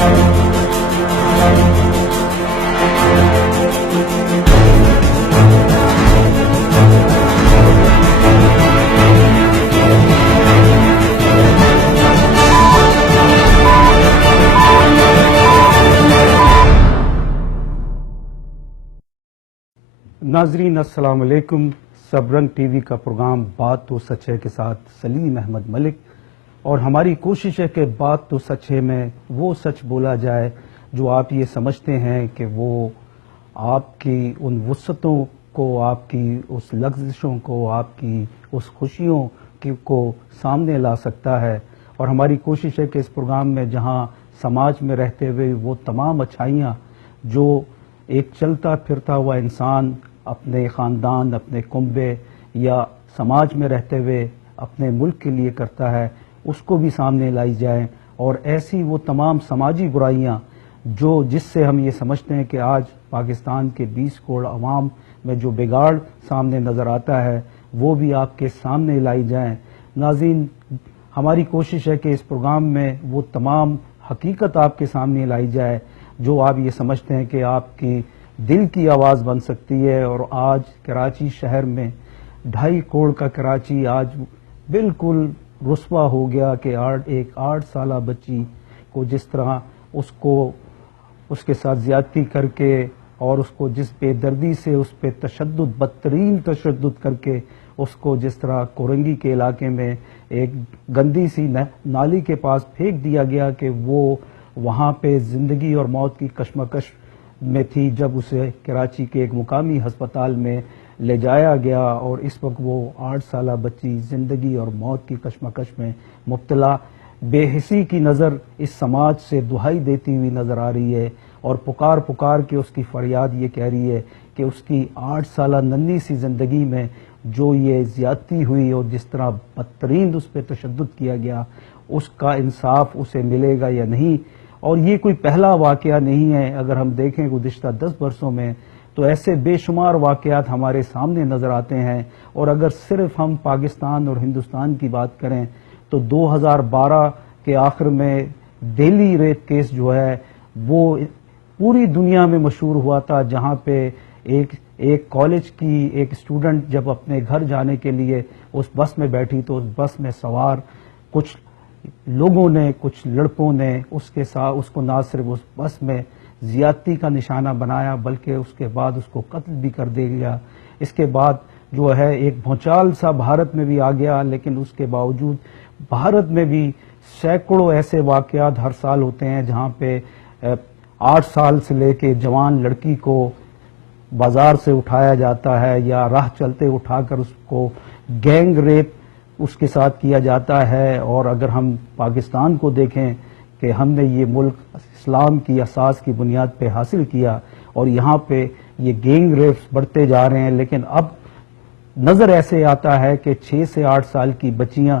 ناظرین السلام علیکم. سبرنگ ٹی وی کا پروگرام بات تو سچ ہے کے ساتھ سلیم احمد ملک، اور ہماری کوشش ہے کہ بات تو سچ ہے میں وہ سچ بولا جائے جو آپ یہ سمجھتے ہیں کہ وہ آپ کی ان وسعتوں کو، آپ کی اس لغزشوں کو، آپ کی اس خوشیوں کو سامنے لا سکتا ہے. اور ہماری کوشش ہے کہ اس پروگرام میں جہاں سماج میں رہتے ہوئے وہ تمام اچھائیاں جو ایک چلتا پھرتا ہوا انسان اپنے خاندان، اپنے کنبے یا سماج میں رہتے ہوئے اپنے ملک کے لیے کرتا ہے، اس کو بھی سامنے لائی جائیں. اور ایسی وہ تمام سماجی برائیاں جس سے ہم یہ سمجھتے ہیں کہ آج پاکستان کے 20 کروڑ عوام میں جو بگاڑ سامنے نظر آتا ہے وہ بھی آپ کے سامنے لائی جائیں. ناظرین، ہماری کوشش ہے کہ اس پروگرام میں وہ تمام حقیقت آپ کے سامنے لائی جائے جو آپ یہ سمجھتے ہیں کہ آپ کی دل کی آواز بن سکتی ہے. اور آج کراچی شہر میں 2.5 کروڑ کا کراچی آج بالکل رسوا ہو گیا کہ ایک 8 سالہ بچی کو جس طرح اس کے ساتھ زیادتی کر کے اور اس کو جس بے دردی سے اس پہ تشدد، بدترین تشدد کر کے اس کو جس طرح کورنگی کے علاقے میں ایک گندی سی نالی کے پاس پھینک دیا گیا کہ وہ وہاں پہ زندگی اور موت کی کشمکش میں تھی جب اسے کراچی کے ایک مقامی ہسپتال میں لے جایا گیا. اور اس وقت وہ 8 سالہ بچی زندگی اور موت کی کشمکش میں مبتلا بے حسی کی نظر اس سماج سے دہائی دیتی ہوئی نظر آ رہی ہے، اور پکار کے اس کی فریاد یہ کہہ رہی ہے کہ اس کی 8 سالہ ننھی سی زندگی میں جو یہ زیادتی ہوئی اور جس طرح بدترین اس پہ تشدد کیا گیا اس کا انصاف اسے ملے گا یا نہیں. اور یہ کوئی پہلا واقعہ نہیں ہے. اگر ہم دیکھیں گزشتہ 10 برسوں میں تو ایسے بے شمار واقعات ہمارے سامنے نظر آتے ہیں. اور اگر صرف ہم پاکستان اور ہندوستان کی بات کریں تو 2012 کے آخر میں دہلی ریپ کیس جو ہے وہ پوری دنیا میں مشہور ہوا تھا، جہاں پہ ایک کالج کی ایک اسٹوڈنٹ جب اپنے گھر جانے کے لیے اس بس میں بیٹھی تو اس بس میں سوار کچھ لوگوں نے، کچھ لڑکوں نے اس کو نہ صرف اس بس میں زیادتی کا نشانہ بنایا بلکہ اس کے بعد اس کو قتل بھی کر دیا گیا. اس کے بعد جو ہے ایک بھونچال سا بھارت میں بھی آ گیا، لیکن اس کے باوجود بھارت میں بھی سینکڑوں ایسے واقعات ہر سال ہوتے ہیں جہاں پہ 8 سال سے لے کے جوان لڑکی کو بازار سے اٹھایا جاتا ہے یا راہ چلتے اٹھا کر اس کو گینگ ریپ اس کے ساتھ کیا جاتا ہے. اور اگر ہم پاکستان کو دیکھیں کہ ہم نے یہ ملک اسلام کی اساس کی بنیاد پہ حاصل کیا اور یہاں پہ یہ گینگ ریپس بڑھتے جا رہے ہیں، لیکن اب نظر ایسے آتا ہے کہ 6 سے 8 سال کی بچیاں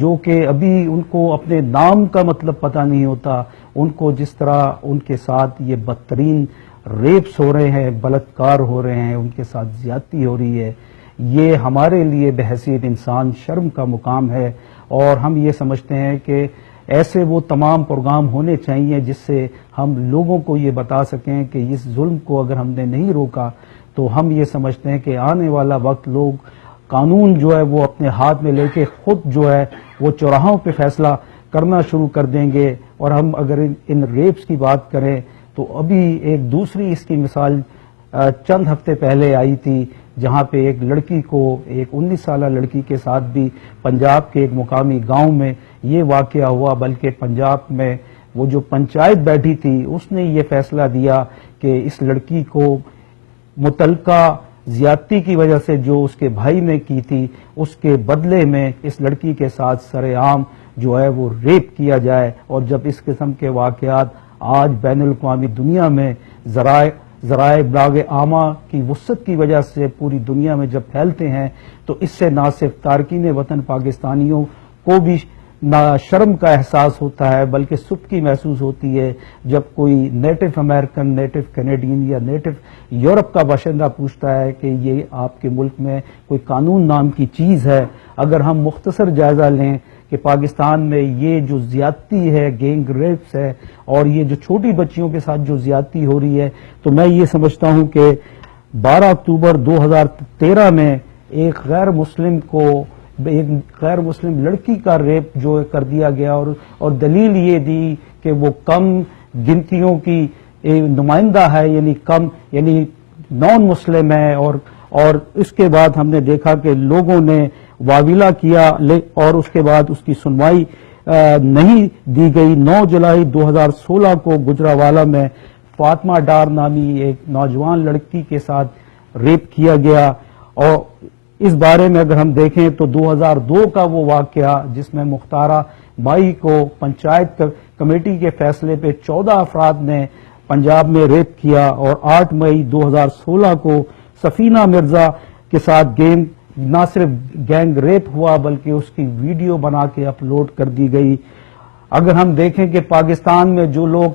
جو کہ ابھی ان کو اپنے نام کا مطلب پتہ نہیں ہوتا، ان کو جس طرح ان کے ساتھ یہ بدترین ریپس ہو رہے ہیں، بلاತ್ಕಾರ ہو رہے ہیں، ان کے ساتھ زیادتی ہو رہی ہے. یہ ہمارے لیے بحیثیت انسان شرم کا مقام ہے. اور ہم یہ سمجھتے ہیں کہ ایسے وہ تمام پروگرام ہونے چاہیے جس سے ہم لوگوں کو یہ بتا سکیں کہ اس ظلم کو اگر ہم نے نہیں روکا تو ہم یہ سمجھتے ہیں کہ آنے والا وقت لوگ قانون جو ہے وہ اپنے ہاتھ میں لے کے خود جو ہے وہ چوراہوں پہ فیصلہ کرنا شروع کر دیں گے. اور ہم اگر ان ریپس کی بات کریں تو ابھی ایک دوسری اس کی مثال چند ہفتے پہلے آئی تھی جہاں پہ ایک لڑکی کو، ایک 19 سالہ لڑکی کے ساتھ بھی پنجاب کے ایک مقامی گاؤں میں یہ واقعہ ہوا، بلکہ پنجاب میں وہ جو پنچایت بیٹھی تھی اس نے یہ فیصلہ دیا کہ اس لڑکی کو متعلقہ زیادتی کی وجہ سے جو اس کے بھائی نے کی تھی اس کے بدلے میں اس لڑکی کے ساتھ سرے عام جو ہے وہ ریپ کیا جائے. اور جب اس قسم کے واقعات آج بین الاقوامی دنیا میں ذرائع ابلاغ عامہ کی وسعت کی وجہ سے پوری دنیا میں جب پھیلتے ہیں تو اس سے نہ صرف تارکین وطن پاکستانیوں کو بھی نہ شرم کا احساس ہوتا ہے بلکہ سبکی محسوس ہوتی ہے جب کوئی نیٹو امریکن، نیٹو کینیڈین یا نیٹو یورپ کا باشندہ پوچھتا ہے کہ یہ آپ کے ملک میں کوئی قانون نام کی چیز ہے. اگر ہم مختصر جائزہ لیں کہ پاکستان میں یہ جو زیادتی ہے، گینگ ریپس ہے، اور یہ جو چھوٹی بچیوں کے ساتھ جو زیادتی ہو رہی ہے، تو میں یہ سمجھتا ہوں کہ 12 اکتوبر 2013 میں ایک غیر مسلم لڑکی کا ریپ جو کر دیا گیا، اور دلیل یہ دی کہ وہ کم گنتیوں کی نمائندہ ہے، یعنی نان مسلم ہے، اور اس کے بعد ہم نے دیکھا کہ لوگوں نے واویلا کیا، اور اس کے بعد اس کی سنوائی نہیں دی گئی۔ 9 جولائی 2016 کو گجرانوالہ میں فاطمہ ڈار نامی ایک نوجوان لڑکی کے ساتھ ریپ کیا گیا، اور اس بارے میں اگر ہم دیکھیں تو 2002 کا وہ واقعہ جس میں مختارہ بائی کو پنچایت کمیٹی کے فیصلے پہ 14 افراد نے پنجاب میں ریپ کیا، اور 8 مئی 2016 کو سفینہ مرزا کے ساتھ نہ صرف گینگ ریپ ہوا بلکہ اس کی ویڈیو بنا کے اپلوڈ کر دی گئی۔ اگر ہم دیکھیں کہ پاکستان میں جو لوگ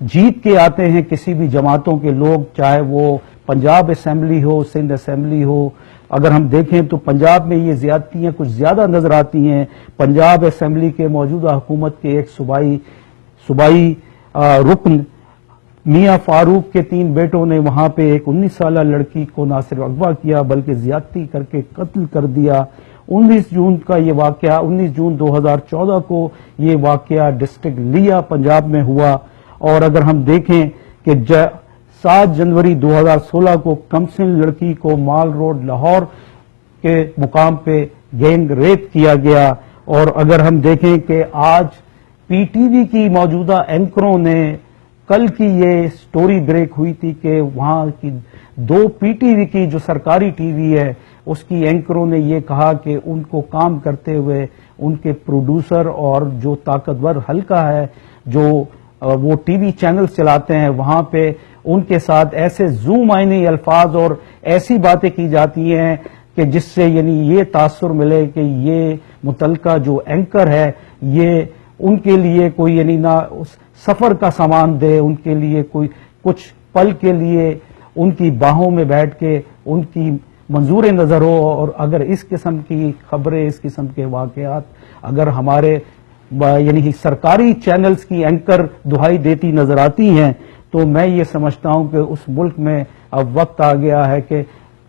جیت کے آتے ہیں کسی بھی جماعتوں کے لوگ، چاہے وہ پنجاب اسمبلی ہو، سندھ اسمبلی ہو، اگر ہم دیکھیں تو پنجاب میں یہ زیادتیاں کچھ زیادہ نظر آتی ہیں۔ پنجاب اسمبلی کے موجودہ حکومت کے ایک صوبائی رکن میاں فاروق کے 3 بیٹوں نے وہاں پہ ایک 19 سالہ لڑکی کو نہ صرف اغوا کیا بلکہ زیادتی کر کے قتل کر دیا۔ 19 جون 2014 کو یہ واقعہ ڈسٹرکٹ لیا پنجاب میں ہوا، اور اگر ہم دیکھیں کہ 7 جنوری 2016 کو کمسن لڑکی کو مال روڈ لاہور کے مقام پہ گینگ ریپ کیا گیا، اور اگر ہم دیکھیں کہ آج پی ٹی وی کی موجودہ اینکروں نے کل کی یہ سٹوری بریک ہوئی تھی کہ وہاں کی 2 پی ٹی وی کی جو سرکاری ٹی وی ہے اس کی اینکروں نے یہ کہا کہ ان کو کام کرتے ہوئے ان کے پروڈیوسر اور جو طاقتور حلقہ ہے جو وہ ٹی وی چینل چلاتے ہیں وہاں پہ ان کے ساتھ ایسے زوم آئینی الفاظ اور ایسی باتیں کی جاتی ہیں کہ جس سے یعنی یہ تاثر ملے کہ یہ متعلقہ جو اینکر ہے یہ ان کے لیے کوئی یعنی نہ سفر کا سامان دے، ان کے لیے کوئی کچھ پل کے لیے ان کی باہوں میں بیٹھ کے ان کی منظور نظر ہو، اور اگر اس قسم کی خبریں، اس قسم کے واقعات اگر ہمارے یعنی سرکاری چینلز کی اینکر دہائی دیتی نظر آتی ہیں تو میں یہ سمجھتا ہوں کہ اس ملک میں اب وقت آ گیا ہے کہ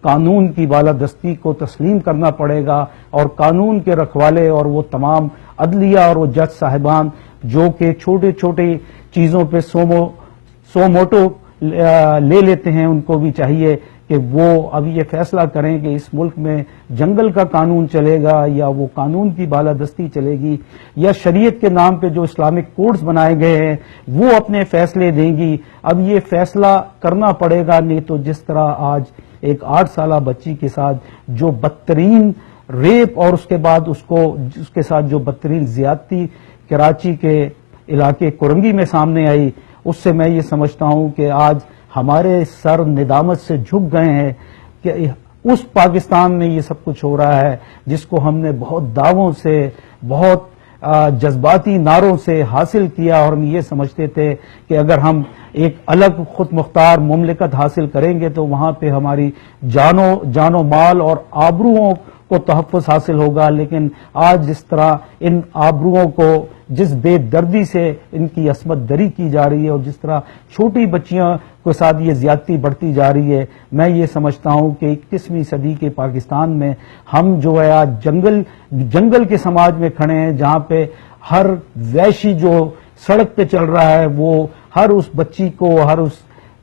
قانون کی بالادستی کو تسلیم کرنا پڑے گا، اور قانون کے رکھوالے اور وہ تمام عدلیہ اور وہ جج صاحبان جو کہ چھوٹے چھوٹے چیزوں پہ سو موٹو لے لیتے ہیں، ان کو بھی چاہیے کہ وہ اب یہ فیصلہ کریں کہ اس ملک میں جنگل کا قانون چلے گا یا وہ قانون کی بالادستی چلے گی، یا شریعت کے نام پہ جو اسلامک کوڈز بنائے گئے ہیں وہ اپنے فیصلے دیں گی۔ اب یہ فیصلہ کرنا پڑے گا، نہیں تو جس طرح آج ایک 8 سالہ بچی کے ساتھ جو بدترین ریپ اور اس کے بعد اس کے ساتھ جو بدترین زیادتی کراچی کے علاقے کرنگی میں سامنے آئی، اس سے میں یہ سمجھتا ہوں کہ آج ہمارے سر ندامت سے جھک گئے ہیں کہ اس پاکستان میں یہ سب کچھ ہو رہا ہے جس کو ہم نے بہت دعووں سے، بہت جذباتی نعروں سے حاصل کیا، اور ہم یہ سمجھتے تھے کہ اگر ہم ایک الگ خود مختار مملکت حاصل کریں گے تو وہاں پہ ہماری جان و مال اور آبروؤں کو تحفظ حاصل ہوگا، لیکن آج جس طرح ان آبروؤں کو جس بے دردی سے ان کی عصمت دری کی جا رہی ہے اور جس طرح چھوٹی بچیاں کے ساتھ یہ زیادتی بڑھتی جا رہی ہے، میں یہ سمجھتا ہوں کہ 21ویں صدی کے پاکستان میں ہم جو ہے آج جنگل کے سماج میں کھڑے ہیں، جہاں پہ ہر وحشی جو سڑک پہ چل رہا ہے وہ ہر اس بچی کو، ہر اس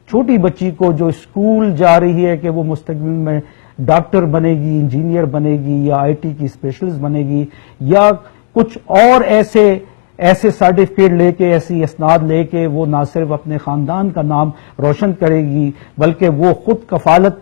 چھوٹی بچی کو جو اسکول جا رہی ہے کہ وہ مستقبل میں ڈاکٹر بنے گی، انجینئر بنے گی، یا آئی ٹی کی اسپیشلسٹ بنے گی، یا کچھ اور ایسے سرٹیفکیٹ لے کے، ایسی اسناد لے کے وہ نہ صرف اپنے خاندان کا نام روشن کرے گی بلکہ وہ خود کفالت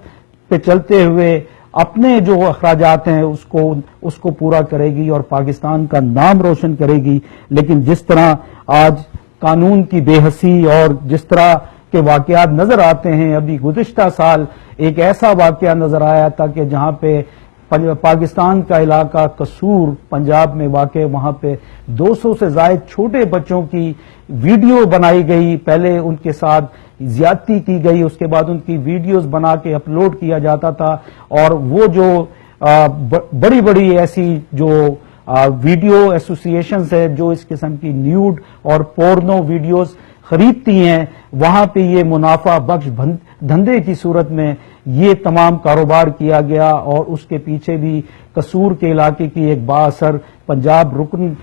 پہ چلتے ہوئے اپنے جو اخراجات ہیں اس کو پورا کرے گی اور پاکستان کا نام روشن کرے گی۔ لیکن جس طرح آج قانون کی بے حسی اور جس طرح کے واقعات نظر آتے ہیں، ابھی گزشتہ سال ایک ایسا واقعہ نظر آیا تھا کہ جہاں پہ پاکستان کا علاقہ قصور پنجاب میں واقع، وہاں پہ 200 سے زائد چھوٹے بچوں کی ویڈیو بنائی گئی، پہلے ان کے ساتھ زیادتی کی گئی، اس کے بعد ان کی ویڈیوز بنا کے اپلوڈ کیا جاتا تھا، اور وہ جو بڑی بڑی ایسی جو ویڈیو ایسوسیشنز ہے جو اس قسم کی نیوڈ اور پورنو ویڈیوز خریدتی ہیں، وہاں پہ یہ منافع بخش دھندے کی صورت میں یہ تمام کاروبار کیا گیا، اور اس کے پیچھے بھی قصور کے علاقے کی ایک بااثر پنجاب رکن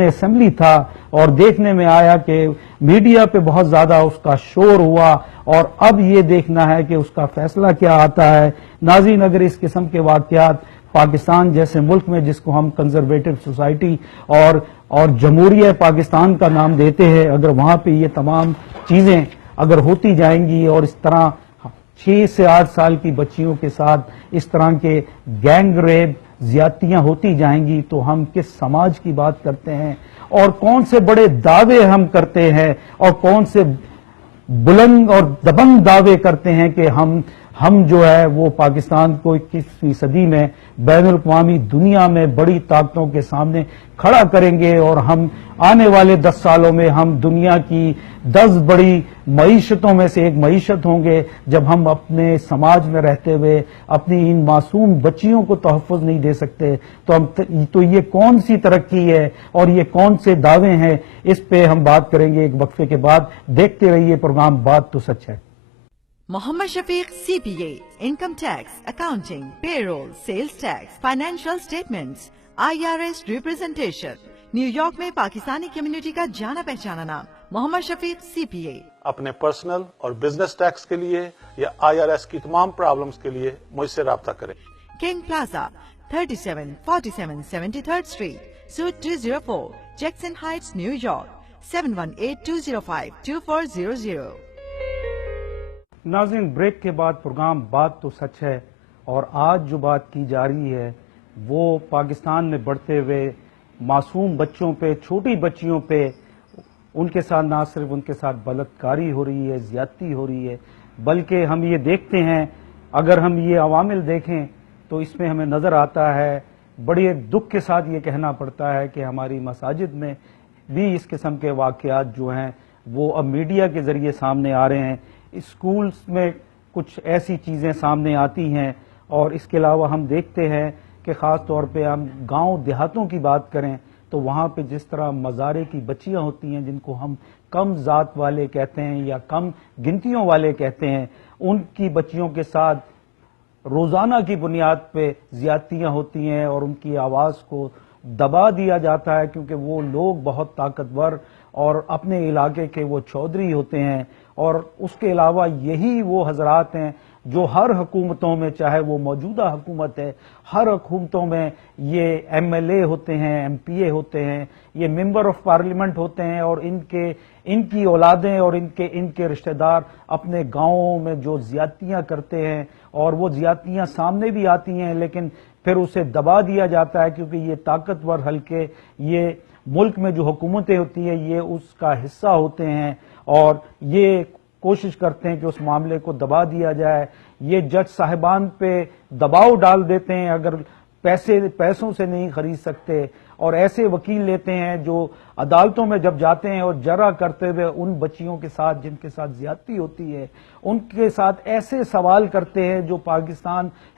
اسمبلی تھا، اور دیکھنے میں آیا کہ میڈیا پہ بہت زیادہ اس کا شور ہوا، اور اب یہ دیکھنا ہے کہ اس کا فیصلہ کیا آتا ہے۔ ناظرین، اگر اس قسم کے واقعات پاکستان جیسے ملک میں، جس کو ہم کنزرویٹو سوسائٹی اور جمہوریہ پاکستان کا نام دیتے ہیں، اگر وہاں پہ یہ تمام چیزیں اگر ہوتی جائیں گی اور اس طرح 6 سے 8 سال کی بچیوں کے ساتھ اس طرح کے گینگ ریپ زیادتیاں ہوتی جائیں گی، تو ہم کس سماج کی بات کرتے ہیں، اور کون سے بڑے دعوے ہم کرتے ہیں، اور کون سے بلند اور دبنگ دعوے کرتے ہیں کہ ہم جو ہے وہ پاکستان کو 21ویں صدی میں بین الاقوامی دنیا میں بڑی طاقتوں کے سامنے کھڑا کریں گے، اور ہم آنے والے 10 سالوں میں ہم دنیا کی 10 بڑی معیشتوں میں سے ایک معیشت ہوں گے، جب ہم اپنے سماج میں رہتے ہوئے اپنی ان معصوم بچیوں کو تحفظ نہیں دے سکتے، تو یہ کون سی ترقی ہے اور یہ کون سے دعوے ہیں؟ اس پہ ہم بات کریں گے ایک وقفے کے بعد۔ دیکھتے رہیے پروگرام بات تو سچ ہے۔ Muhammad Shafiq CPA income tax, accounting, payroll, sales tax, financial statements, IRS representation, New York میں پاکستانی کمیونٹی کا جانا پہچانا نام محمد شفیق CPA۔ اپنے پرسنل اور بزنس ٹیکس کے لیے یا IRS کی تمام پرابلمز کے لیے مجھ سے رابطہ کریں۔ King Plaza, 3747 73rd street, suite 204، Jackson Heights, New York, 7182052400۔ ناظرین، بریک کے بعد پروگرام بات تو سچ ہے، اور آج جو بات کی جا رہی ہے وہ پاکستان میں بڑھتے ہوئے معصوم بچوں پہ، چھوٹی بچیوں پہ، ان کے ساتھ نہ صرف ان کے ساتھ بلاత్కాری ہو رہی ہے، زیادتی ہو رہی ہے، بلکہ ہم یہ دیکھتے ہیں، اگر ہم یہ عوامل دیکھیں تو اس میں ہمیں نظر آتا ہے، بڑے دکھ کے ساتھ یہ کہنا پڑتا ہے کہ ہماری مساجد میں بھی اس قسم کے واقعات جو ہیں وہ اب میڈیا کے ذریعے سامنے آ رہے ہیں۔ اسکولز میں کچھ ایسی چیزیں سامنے آتی ہیں، اور اس کے علاوہ ہم دیکھتے ہیں کہ خاص طور پہ ہم گاؤں دیہاتوں کی بات کریں تو وہاں پہ جس طرح مزارے کی بچیاں ہوتی ہیں، جن کو ہم کم ذات والے کہتے ہیں یا کم گنتیوں والے کہتے ہیں، ان کی بچیوں کے ساتھ روزانہ کی بنیاد پہ زیادتیاں ہوتی ہیں، اور ان کی آواز کو دبا دیا جاتا ہے، کیونکہ وہ لوگ بہت طاقتور اور اپنے علاقے کے وہ چودھری ہوتے ہیں، اور اس کے علاوہ یہی وہ حضرات ہیں جو ہر حکومتوں میں، چاہے وہ موجودہ حکومت ہے، ہر حکومتوں میں یہ MLA ہوتے ہیں، MPA ہوتے ہیں، یہ ممبر آف پارلیمنٹ ہوتے ہیں، اور ان کی اولادیں اور ان کے رشتہ دار اپنے گاؤں میں جو زیادتیاں کرتے ہیں، اور وہ زیادتیاں سامنے بھی آتی ہیں لیکن پھر اسے دبا دیا جاتا ہے، کیونکہ یہ طاقتور حلقے، یہ ملک میں جو حکومتیں ہوتی ہیں یہ اس کا حصہ ہوتے ہیں، اور یہ کوشش کرتے ہیں کہ اس معاملے کو دبا دیا جائے۔ یہ جج صاحبان پہ دباؤ ڈال دیتے ہیں، اگر پیسوں سے نہیں خرید سکتے، اور ایسے وکیل لیتے ہیں جو عدالتوں میں جب جاتے ہیں اور جرح کرتے ہوئے ان بچیوں کے ساتھ جن کے ساتھ زیادتی ہوتی ہے، ان کے ساتھ ایسے سوال کرتے ہیں جو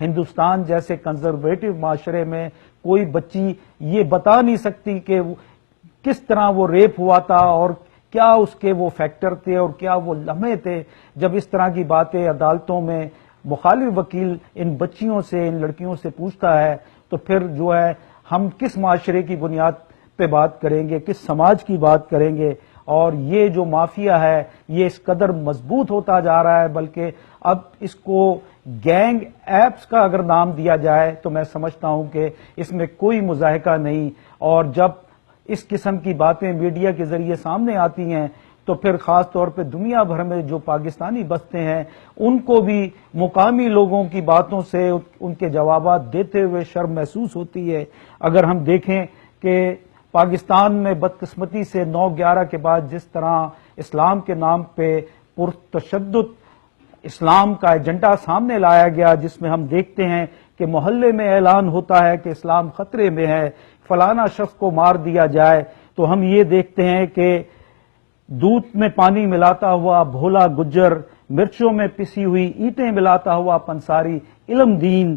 ہندوستان جیسے کنزرویٹو معاشرے میں کوئی بچی یہ بتا نہیں سکتی کہ کس طرح وہ ریپ ہوا تھا، اور کیا اس کے وہ فیکٹر تھے، اور کیا وہ لمحے تھے جب اس طرح کی باتیں عدالتوں میں مخالف وکیل ان بچیوں سے، ان لڑکیوں سے پوچھتا ہے، تو پھر جو ہے ہم کس معاشرے کی بنیاد پہ بات کریں گے، کس سماج کی بات کریں گے؟ اور یہ جو مافیا ہے یہ اس قدر مضبوط ہوتا جا رہا ہے، بلکہ اب اس کو گینگ ایپس کا اگر نام دیا جائے تو میں سمجھتا ہوں کہ اس میں کوئی مضاحکہ نہیں، اور جب اس قسم کی باتیں میڈیا کے ذریعے سامنے آتی ہیں تو پھر خاص طور پہ دنیا بھر میں جو پاکستانی بستے ہیں ان کو بھی مقامی لوگوں کی باتوں سے ان کے جوابات دیتے ہوئے شرم محسوس ہوتی ہے۔ اگر ہم دیکھیں کہ پاکستان میں بدقسمتی سے 9/11 کے بعد جس طرح اسلام کے نام پہ پرتشدد اسلام کا ایجنڈا سامنے لایا گیا، جس میں ہم دیکھتے ہیں کہ محلے میں اعلان ہوتا ہے کہ اسلام خطرے میں ہے، فلانا شخص کو مار دیا جائے، تو ہم یہ دیکھتے ہیں کہ دودھ میں پانی ملاتا ہوا بھولا گجر، مرچوں میں پسی ہوئی اینٹیں ملاتا ہوا پنساری علم دین،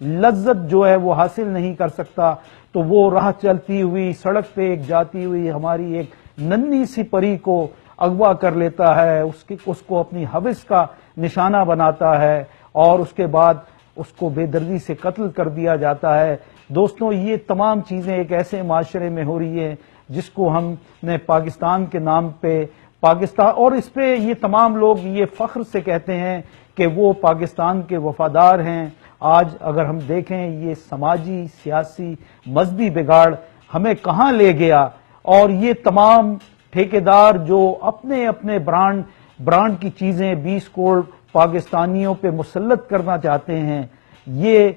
لذت جو ہے وہ حاصل نہیں کر سکتا، تو وہ راہ چلتی ہوئی سڑک پہ ایک جاتی ہوئی ہماری ایک ننھی سی پری کو اغوا کر لیتا ہے، اس کو اپنی ہوس کا نشانہ بناتا ہے اور اس کے بعد اس کو بے دردی سے قتل کر دیا جاتا ہے۔ دوستوں، یہ تمام چیزیں ایک ایسے معاشرے میں ہو رہی ہیں جس کو ہم نے پاکستان کے نام پہ پاکستان، اور اس پہ یہ تمام لوگ یہ فخر سے کہتے ہیں کہ وہ پاکستان کے وفادار ہیں۔ آج اگر ہم دیکھیں یہ سماجی، سیاسی، مذہبی بگاڑ ہمیں کہاں لے گیا، اور یہ تمام ٹھیکیدار جو اپنے اپنے برانڈ کی چیزیں 20 کروڑ پاکستانیوں پہ مسلط کرنا چاہتے ہیں، یہ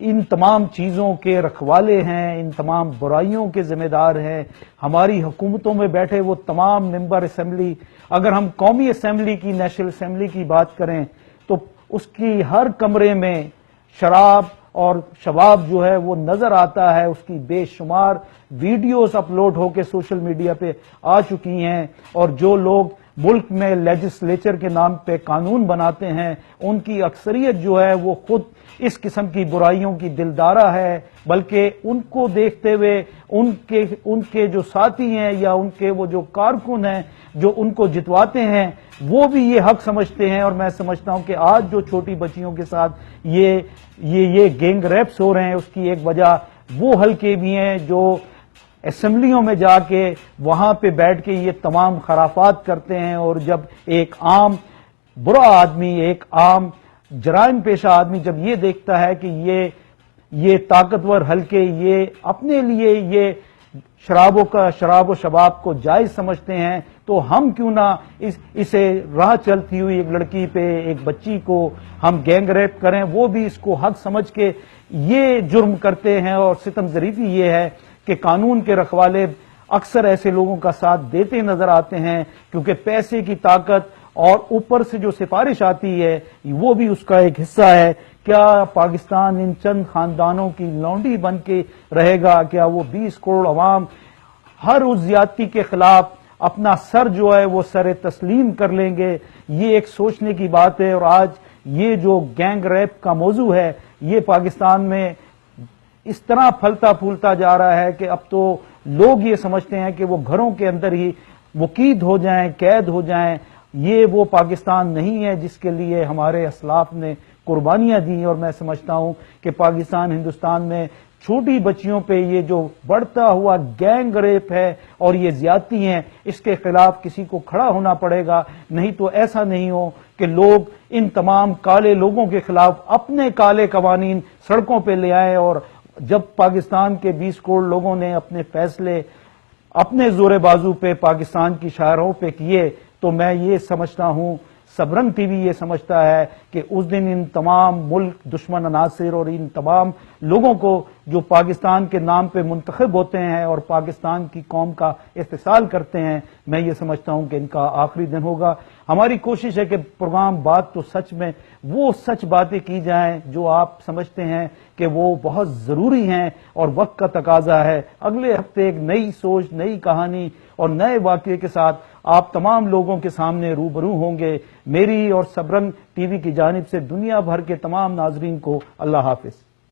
ان تمام چیزوں کے رکھوالے ہیں، ان تمام برائیوں کے ذمہ دار ہیں ہماری حکومتوں میں بیٹھے وہ تمام ممبر اسمبلی۔ اگر ہم قومی اسمبلی کی، نیشنل اسمبلی کی بات کریں تو اس کی ہر کمرے میں شراب اور شباب جو ہے وہ نظر آتا ہے، اس کی بے شمار ویڈیوز اپلوڈ ہو کے سوشل میڈیا پہ آ چکی ہیں، اور جو لوگ ملک میں لیجسلیچر کے نام پہ قانون بناتے ہیں ان کی اکثریت جو ہے وہ خود اس قسم کی برائیوں کی دلدارہ ہے، بلکہ ان کو دیکھتے ہوئے ان کے جو ساتھی ہیں یا ان کے وہ جو کارکن ہیں جو ان کو جتواتے ہیں وہ بھی یہ حق سمجھتے ہیں۔ اور میں سمجھتا ہوں کہ آج جو چھوٹی بچیوں کے ساتھ یہ گینگ ریپس ہو رہے ہیں، اس کی ایک وجہ وہ حلقے بھی ہیں جو اسمبلیوں میں جا کے وہاں پہ بیٹھ کے یہ تمام خرافات کرتے ہیں، اور جب ایک عام برا آدمی، ایک عام جرائم پیشہ آدمی جب یہ دیکھتا ہے کہ یہ طاقتور حلقے یہ اپنے لیے یہ شراب و شباب کو جائز سمجھتے ہیں، تو ہم کیوں نہ اسے راہ چلتی ہوئی ایک لڑکی پہ، ایک بچی کو ہم گینگ ریپ کریں، وہ بھی اس کو حق سمجھ کے یہ جرم کرتے ہیں۔ اور ستم ظریفی یہ ہے کہ قانون کے رکھوالے اکثر ایسے لوگوں کا ساتھ دیتے نظر آتے ہیں، کیونکہ پیسے کی طاقت اور اوپر سے جو سفارش آتی ہے وہ بھی اس کا ایک حصہ ہے۔ کیا پاکستان ان چند خاندانوں کی لونڈی بن کے رہے گا؟ کیا وہ 20 کروڑ عوام ہر اس زیادتی کے خلاف اپنا سر جو ہے وہ سر تسلیم کر لیں گے؟ یہ ایک سوچنے کی بات ہے۔ اور آج یہ جو گینگ ریپ کا موضوع ہے یہ پاکستان میں اس طرح پھلتا پھولتا جا رہا ہے کہ اب تو لوگ یہ سمجھتے ہیں کہ وہ گھروں کے اندر ہی مقید ہو جائیں، قید ہو جائیں۔ یہ وہ پاکستان نہیں ہے جس کے لیے ہمارے اسلاف نے قربانیاں دی، اور میں سمجھتا ہوں کہ پاکستان، ہندوستان میں چھوٹی بچیوں پہ یہ جو بڑھتا ہوا گینگ ریپ ہے اور یہ زیادتی ہیں، اس کے خلاف کسی کو کھڑا ہونا پڑے گا، نہیں تو ایسا نہیں ہو کہ لوگ ان تمام کالے لوگوں کے خلاف اپنے کالے قوانین سڑکوں پہ لے آئیں۔ اور جب پاکستان کے 20 کروڑ لوگوں نے اپنے فیصلے اپنے زور بازو پہ پاکستان کی شاہراہوں پہ کیے، تو میں یہ سمجھتا ہوں، سبرنگ ٹی وی یہ سمجھتا ہے کہ اس دن ان تمام ملک دشمن عناصر اور ان تمام لوگوں کو جو پاکستان کے نام پہ منتخب ہوتے ہیں اور پاکستان کی قوم کا استحصال کرتے ہیں، میں یہ سمجھتا ہوں کہ ان کا آخری دن ہوگا۔ ہماری کوشش ہے کہ پروگرام بات تو سچ میں وہ سچ باتیں کی جائیں جو آپ سمجھتے ہیں کہ وہ بہت ضروری ہیں اور وقت کا تقاضا ہے۔ اگلے ہفتے ایک نئی سوچ، نئی کہانی اور نئے واقعے کے ساتھ آپ تمام لوگوں کے سامنے روبرو ہوں گے۔ میری اور سبرنگ ٹی وی کی جانب سے دنیا بھر کے تمام ناظرین کو اللہ حافظ۔